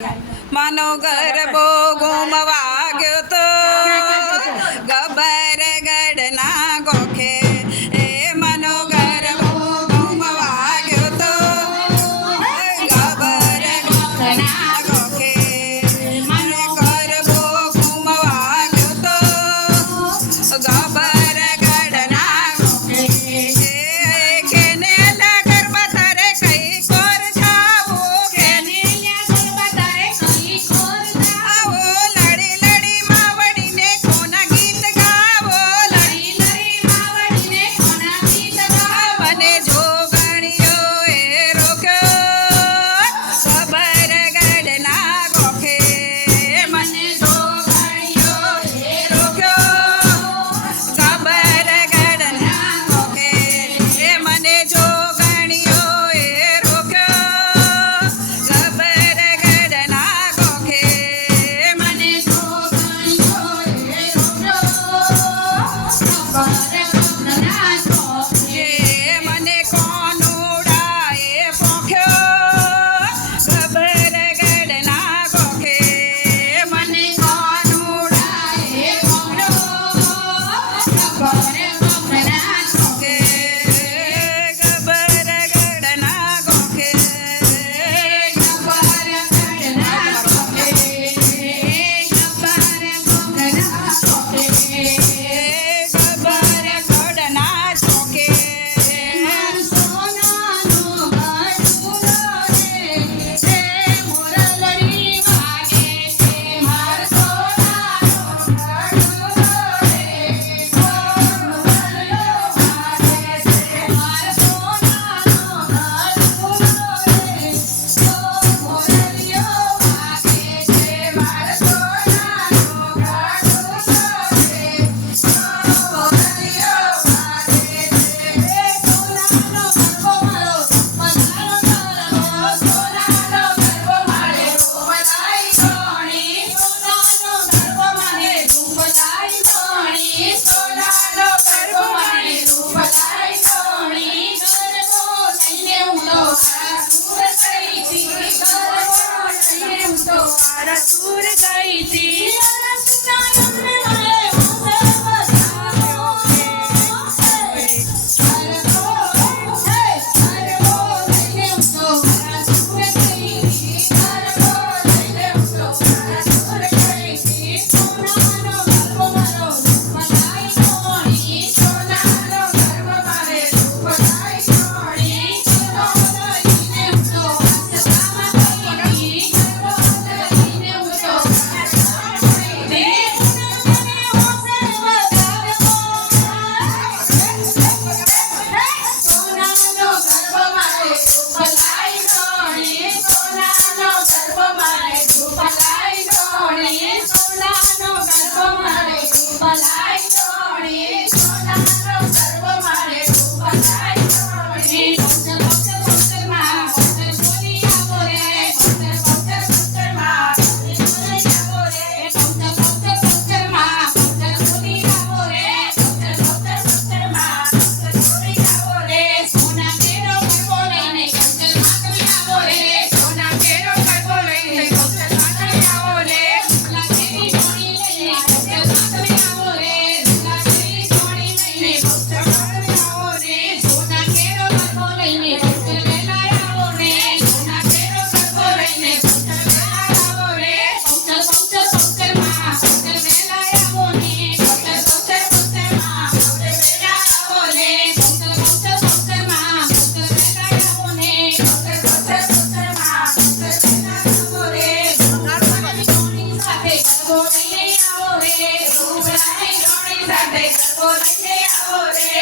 માનો ગરબો ઘૂમવા ગયો તો ગબર ગઢના ગોખે એ માનો ગરબો ઘૂમવા ગયો તો ગબર ગઢના ગોખે માનો ગરબો ઘૂમવા ગયો તો ગબર ગઢના ગોખે કેને ગરબા તારે કઈ કોર જાવો કેને ગરબા તારે કઈ કોર જાવો લડી લડી માવડીને કોના ગીત ગાવો લડી લડી માવડીને કોના ગીત ગાવો મને જોગણીઓ એ રોક્યો ગબર ગઢના ગોખે મને જોગણીઓ એ રોક્યો ગબર ગઢના ગોખે મને જોગણીઓ એ રોક્યો ગબર ગઢના ગોખે મને જોગણીઓ એ રોક્યો મને કોનુડા એ પોખ્યો ગબર ગઢના ગોખે મને કોનુડા એ પોખ્યો ગબર ગઢના ગોખે ગબર ગઢના ગોખે ગબર ગઢના ગોખે ગબર ગઢના ગોખે ગબર ગઢના ચોકે સોનાનો ગઢુલો રે મોરલડી વાગે છે માર સોનાનો ગઢુલો રે મોરલો વાગે છે માર સોનાનો ગઢુલો રે મોરલિયો વાગે છે માર સોનાનો ગઢુલો રે મોરલિયો વાગે છે સોનાનો ગરબો મારો પધારો સોનાનો ગરબો મારે રૂપલાઈ સોણી સોનાનો ગરબો મારે રૂપલાઈ સોણી સોનાનો ગરબો મારે રૂપલાઈ સોણી ગરબો લઈને હું તો મારા સુર ગઈ હતી ગરબો લઈને હું તો મારા સુર ગઈ હતી સાથે ગરબો લઈને આવો રે